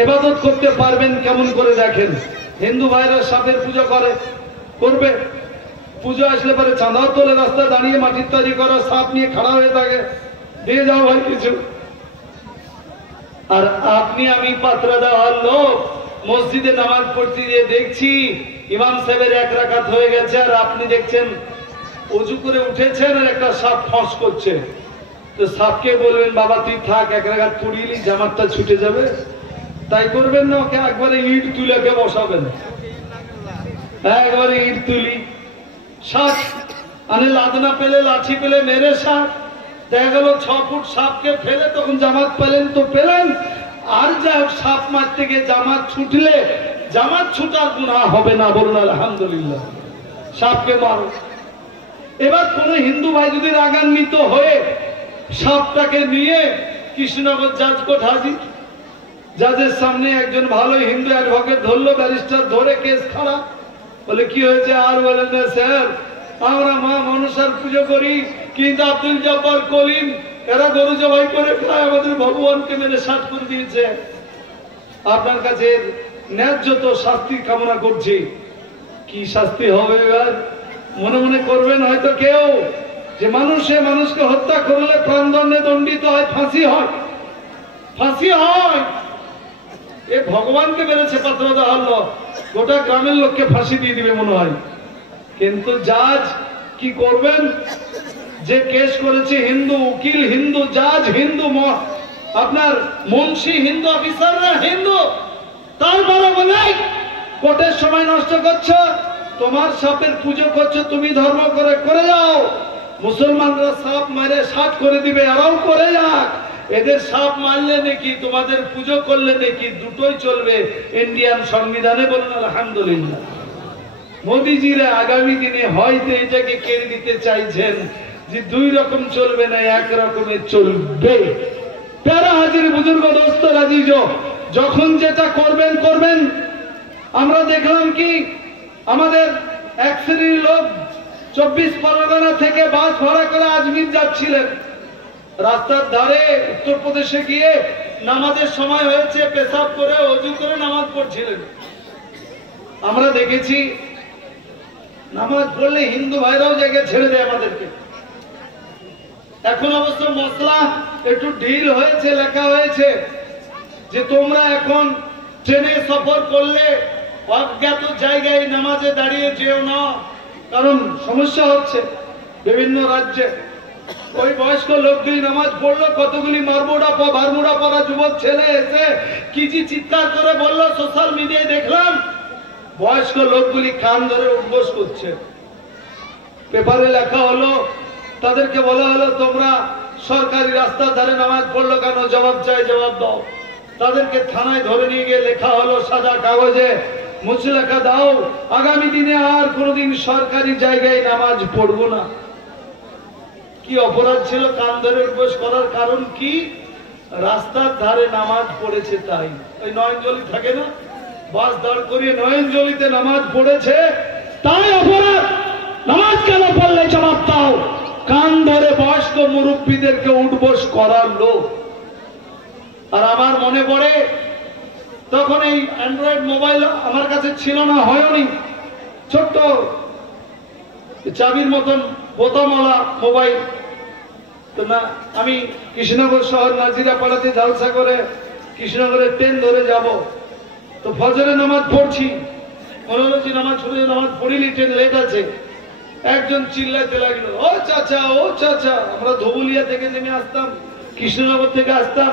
ইবাদত করতে পারবেন কেমন করে দেখেন। হিন্দু ভাইরা সাপের পুজো করবে, পুজো আসলে পরে চাঁদাও তোলে, রাস্তা দাঁড়িয়ে মাটির তৈরি করা সাপ নিয়ে খাড়া হয়ে থাকে, দিয়ে যাও ভাই কিছু। আর আপনি আমি পাত্রা দেওয়ার লোক মসজিদে নামাজ পড়তে গিয়ে দেখছি ইমাম সাহেবের 1 রাকাত হয়ে গেছে, আর আপনি দেখছেন উজু করে উঠেছেন আর একটা সাপ ফস করছে। তো সাপকে বলবেন বাবা তুই থাক, 1 রাকাত পড়িলি, জামাতটা ছুটে যাবে? তাই করবেন না, ওকে একবারে ইট তুলে বসাবেন, একবারে ইট তুলি সাপ আনে, লাদনা পেলে, লাঠি পেলে মেরে সাপ। দেখা গেল 6 ফুট সাপকে ফেলে তখন জামাত পেলেন তো পেলেন, আর যাই হোক সাপ মারতে গিয়ে জামাত ছুটলে জামাত ছুটার গুনাহ হবে না, বলুন আলহামদুলিল্লাহ। সাপকে মারো। এবার কোন হিন্দু ভাই যদি রাগান্বিত হয়ে সাপটাকে নিয়ে কৃষ্ণনগর জাজ কোর্ট হাজির, জাজের সামনে একজন ভালো হিন্দু অ্যাডভোকেট ধরলো, ব্যারিস্টার ধরে কেস খাড়া, বলে কি হয়েছে? আর বলেন না স্যার, আমরা মা মনসার পুজো করি, কিন্তু আব্দুল জব্বার, কলিম এরা গরু জবাই করে খায়, আমাদের ভগবানকে মেরে ষাট করে দিয়েছে। আপনার কাছে ন্যায্য তো শাস্তি কামনা করছি। কি শাস্তি হবে এবার মনে মনে করবেন হয়তো কেউ, যে মানুষকে হত্যা করলে প্রাণদণ্ডে দণ্ডিত হয়, ফাঁসি হয়, ফাঁসি হয়। এ ভগবানকে মেরেছে পাত্রদা হলো, গোটা গ্রামের লোককে ফাঁসি দিয়ে দিবে মনে হয়। কিন্তু জাজ কি করবেন? যে কেস করেছে হিন্দু, উকিল হিন্দু, জাজ হিন্দু, আপনার মুন্সি হিন্দু, অফিসাররা হিন্দু, তারপরে বলে কোর্টের সময় নষ্ট করছো, তোমার সাপের পুজো করছো, তুমি ধর্ম করে যাও, মুসলমানরা সাপ মারে 60 করে দিবে, এরাও করে যাক, এদের সাপ মারলে নাকি তোমাদের পুজো করলে নাকি দুটোই চলবে ইন্ডিয়ান সংবিধানে, বলুন আলহামদুলিল্লাহ। মোদিজিরা আগামী দিনে হয়তো এটাকে কেড়ে দিতে চাইছেন যে 2 রকম চলবে না, 1 রকমের চলবে। প্যারা হাজির বুজুর্গ দোস্ত রাজিজ, যখন যেটা করবেন। আমরা দেখলাম কি আমাদের এক শ্রেণীর লোক 24 পরগনা থেকে বাস ভাড়া করে আজমির যাচ্ছিলেন, রাস্তার ধারে উত্তরপ্রদেশে গিয়ে নামাজের সময় হয়েছে, পেশাব করে ওযু করে নামাজ পড়ছিলেন। আমরা দেখেছি নামাজ পড়লে হিন্দু ভাইরাও জায়গায় ছেড়ে দেয় আমাদেরকে। এখন অবশ্য মশলা একটু ঢিল হয়েছে, লেখা হয়েছে যে তোমরা এখন ট্রেনে সফর করলে অজ্ঞাত জায়গায় নামাজে দাঁড়িয়ে যেও না, কারণ সমস্যা হচ্ছে বিভিন্ন রাজ্যে। ওই বয়স্ক লোকগুলি নামাজ পড়লো, কতগুলি বারমুড়া পরা যুবক ছেলে এসে কি যে চিৎকার করে বললো, সোশ্যাল মিডিয়ায় দেখলাম। বয়স্ক লোকগুলি কান ধরে উঠবোস করছে, পেপারে লেখা হলো, তাদেরকে বলা হলো তোমরা সরকারি রাস্তার ধারে নামাজ পড়লো কেন, জবাব চাই, জবাব দাও। তাদেরকে থানায় ধরে নিয়ে গিয়ে লেখা হলো সাদা কাগজে, মুছে লেখা দাও আগামী দিনে আর কোনোদিন সরকারি জায়গায় নামাজ পড়বো না। কি অপরাধ ছিল কান ধরে উঠবোস করার? কারণ কি? রাস্তার ধারে নামাজ পড়েছে তাই। ওই নয়নজলি থাকে না, বাস দাঁড় করিয়ে নয়নজলিতে নামাজ পড়েছে তাই অপরাধ। নামাজ কেন পড়লে জবাব দাও। কান ধরে বয়স্ক মুরব্বীদেরকে উঠবোস করার লোক। আর আমার মনে পড়ে তখন এই অ্যান্ড্রয়েড মোবাইল আমার কাছে ছিল না, হয়নি, ছোট্ট চাবির মতন বোতামওয়ালা মোবাইল। তো না, আমি কৃষ্ণনগর শহর নাজিরাপাড়াতে জালসা করে কৃষ্ণনগরের ট্রেন ধরে যাব। তো ফজরের নামাজ পড়ছি, মনে হলো যে নামাজ ছুটে নামাজ পড়িনি, ট্রেন লেট আছে। একজন চিল্লাইতে লাগলো, ও চাচা, ও চাচা। আমরা ধবুলিয়া থেকে নেমে আসতাম, কৃষ্ণনগর থেকে আসতাম।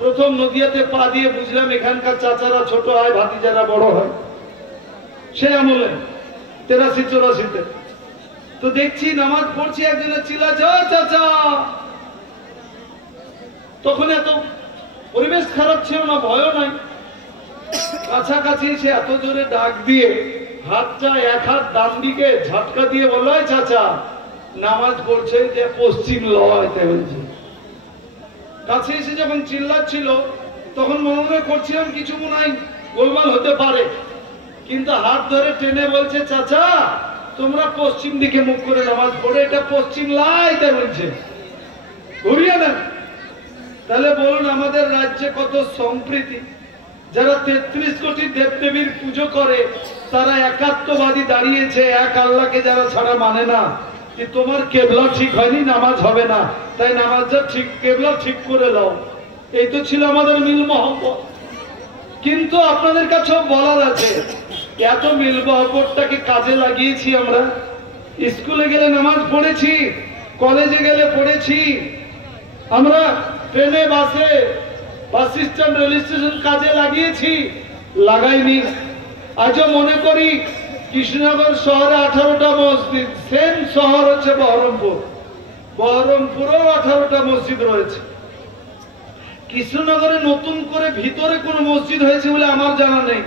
প্রথম নদিয়াতে পা দিয়ে বুঝলাম এখানকার চাচারা ছোট হয়, ভাতিজারা বড় হয়। সে আমলে 83-84-তে। তো দেখছি নামাজ পড়ছি, একজনের চিল্লাচ্ছে, ও চাচা। তখন এত পরিবেশ খারাপ ছিল না, ভয়ও নাই। কাছাকাছি এসে এত জোরে ডাক দিয়ে হাতটা এক হাত ডান দিকে ঝাটকা দিয়ে বললো, চাচা নামাজ পড়ছে যে পশ্চিম লয়, তাই বলছে। কাছে এসে যখন চিল্লাচ্ছিল তখন মনে করছিলাম কিছু মনে হয় গোলমাল হতে পারে, কিন্তু হাত ধরে টেনে বলছে, চাচা তোমরা পশ্চিম দিকে মুখ করে নামাজ পড়ে, এটা পশ্চিম লাই, তাই বলছে, ঘুরিয়ে নেন। তাহলে বলুন আমাদের রাজ্যে কত সম্প্রীতি। যারা 33 কোটি দেবদেবীর পুজো করে তারা একাত্মবাদী দাঁড়িয়েছে, এক আল্লাহকে যারা ছাড়া মানে না। তোমার কেবলা ঠিক হয়নি, নামাজ হবে না, তাই নামাজটা ঠিক, কেবলা ঠিক করে দাও। এই তো ছিল আমাদের মিল মহব্বত। কিন্তু আপনাদের কাছেও বলার আছে, এত মিল মহব্বতটাকে কাজে লাগিয়েছি আমরা। স্কুলে গেলে নামাজ পড়েছি, কলেজে গেলে পড়েছি, আমরা ট্রেনে বাসে বাস স্ট্যান্ড রেল স্টেশন কাজে লাগিয়েছি, লাগাইনি। আজও মনে করি কৃষ্ণনগর শহরে 18টা মসজিদ, সেম শহর হচ্ছে বহরমপুর, বহরমপুরেও 18টা মসজিদ রয়েছে। কৃষ্ণনগরে নতুন করে ভিতরে কোন মসজিদ হয়েছে বলে আমার জানা নেই।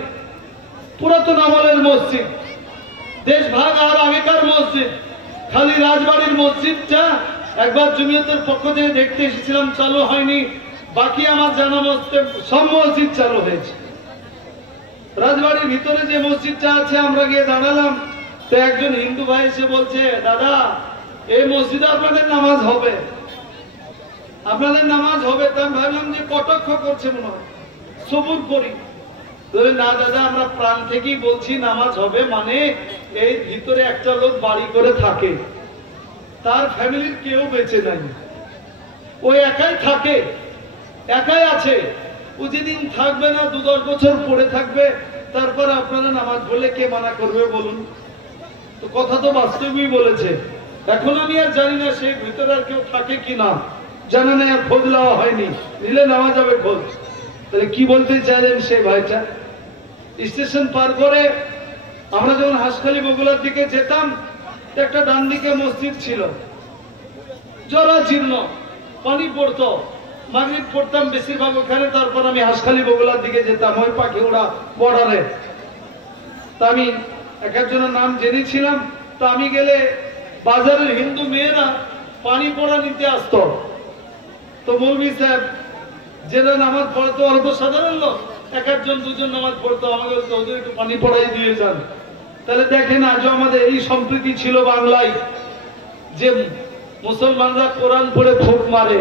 পুরাতন আমলের মসজিদ, দেশ ভাগ আর আগেকার মসজিদ। খালি রাজবাড়ির মসজিদটা একবার জমিয়তের পক্ষ থেকে দেখতে এসেছিলাম, চালু হয়নি। বাকি আমার জানা মসজিদ সব মসজিদ চালু হয়েছে। রাজবাড়ির ভিতরে যে মসজিদটা আছে আমরা গিয়ে দাঁড়ালাম, তো একজন হিন্দু ভাই এসে বলছে, দাদা এই মসজিদে আপনাদের নামাজ হবে, আপনাদের নামাজ হবে। তা আমি ভাবলাম যে কটাক্ষ করছে মনে হয়, সবুর করি। বলে না দাদা, আমরা প্রাণ থেকেই বলছি নামাজ হবে। মানে এই ভিতরে একটা লোক বাড়ি করে থাকে, তার ফ্যামিলির কেউ বেঁচে নাই, ওই একাই থাকে, একাই আছে। ও যেদিন থাকবে না, 2-10 বছর পড়ে থাকবে, তারপরে আপনারা নামাজ পড়লে কে মানা করবে বলুন? তো কথা তো বাস্তবই বলেছে। এখন আমি আর জানি না সে ভিতরে আর কেউ থাকে কিনা, জানা নেই, আর খোঁজ নেওয়া হয়নি, নিলে নেওয়া যাবে খোঁজ। তাহলে কি বলতে চাইলেন সেই ভাইটা? স্টেশন পার করে আমরা যখন হাসখালি বগুলার দিকে যেতাম, একটা ডান দিকে মসজিদ ছিল, জরাজীর্ণ, পানি পড়তো। মাগরিব পড়তাম বেশিরভাগ ওখানে, তারপর আমি হাসখালি বগুলার দিকে যেতাম, ওই পাখিউড়া বর্ডারে। তা আমি এক একজনের নাম জেনেছিলাম। তো আমি গেলে বাজারের হিন্দু মেয়েরা পানি পড়া নিতে আসতো। তো মৌলভী সাহেব যেটা নামাজ পড়তো, অল্প সাধারণ লোক, এক একজন দুজন নামাজ পড়তো, আমাকে বলতো ওদের একটু পানি পড়াই দিয়ে যান। তাহলে দেখেন আজও আমাদের এই সম্প্রীতি ছিল বাংলায়, যে মুসলমানরা কোরআন পড়ে ফুক মারে,